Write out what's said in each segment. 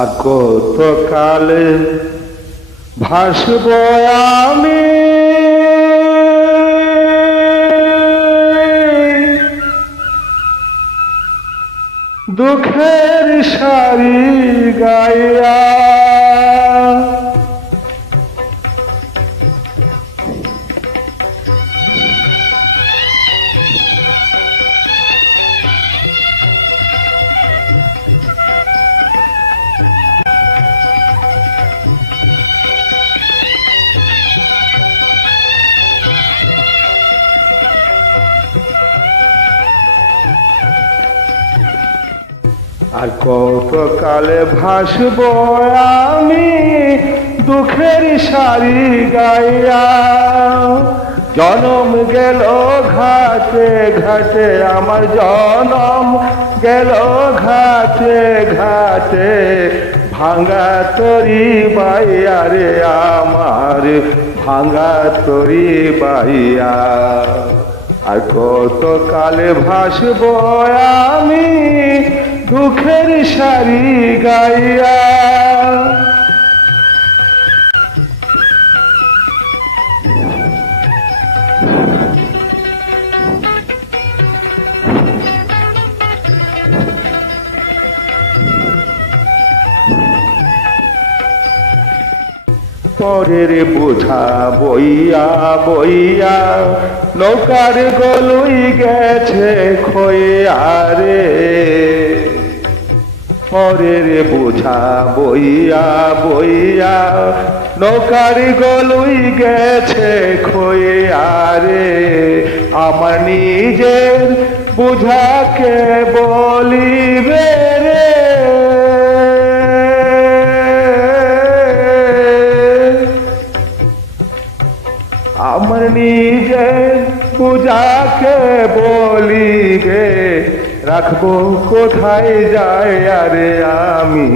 আর কত কালে ভাসব আমি দুঃখের সারি গাইয়া। আর কত কালে ভাসব আমি দুঃখের সারি গাইয়া। জনম গেল ঘাটে ঘাটে আমার জনম গেল ঘাটে ঘাটে ভাঙা তরি বাইয়া রে আমার ভাঙা তরি বাইয়া। আর কত কালে ভাসব আমি দুঃখের সারি গাইয়া। পরের বোঝা বইয়া বইয়া নৌকার গলুই গেছে খইয়া রে। পরের বোঝা বইয়া বইয়া নৌকার গলুই গেছে খইয়া রে। আমার নিজের বোঝাকে বলিবে রে। আমার নিজের পূজাকে বলিবে রাখবো কোথায় যাই আরে আমি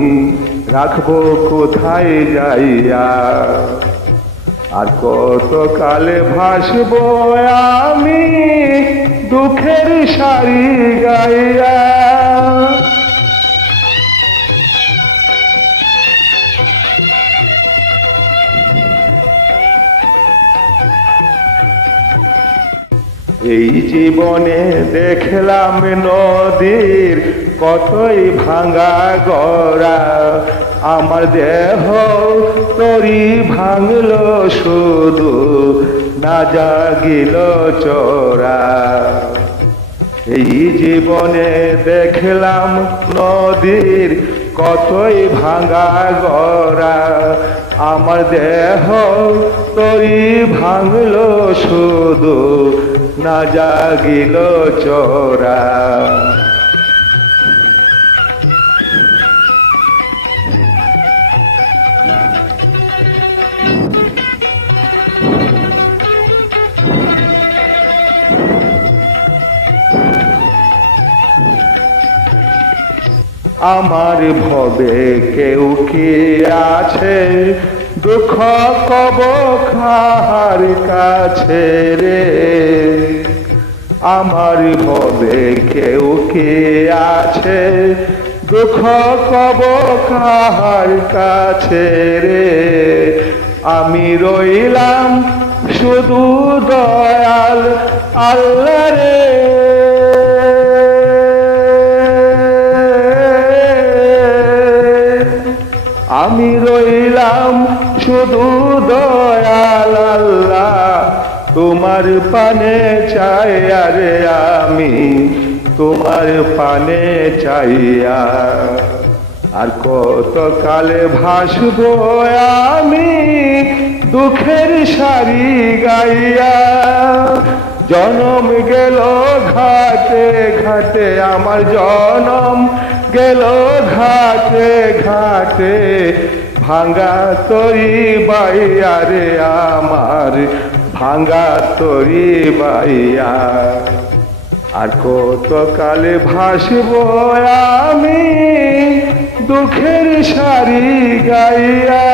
রাখবো কোথায় যাইয়া। আর কত কালে ভাসব আমি দুঃখের সারি গাইয়া। এই জীবনে দেখলাম নদীর কতই ভাঙা গড়া। আমার দেহ তরি ভাঙলো শুধু না জাগিল চোরা। এই জীবনে দেখলাম নদীর কতই ভাঙা গড়া। আমার দেহ তরি ভাঙলো শুধু না জাগিল চোরা। আমার ভবে কেউ কি আছে দুঃখ কব কাহার কাছে রে। আমার ভবে কেউ কি আছে দুঃখ কব কাহার কাছে রে। আমি রইলাম শুধু দয়াল আল্লাহ রে। আমি রইলাম শুধু দয়াল আল্লাহ তোমার পানে চাই আরে আমি তোমার পানে চাইয়া। আর কত কালে ভাসব আমি দুঃখের সারি গাইয়া। জনম গেল ঘাটে ঘাটে আমার জনম গেল ঘাটে ঘাটে ভাঙা তরি বাইয়া রে আমার ভাঙা তরি বাইয়া। আর কত কালে ভাসব আমি দুঃখের সারি গাইয়া।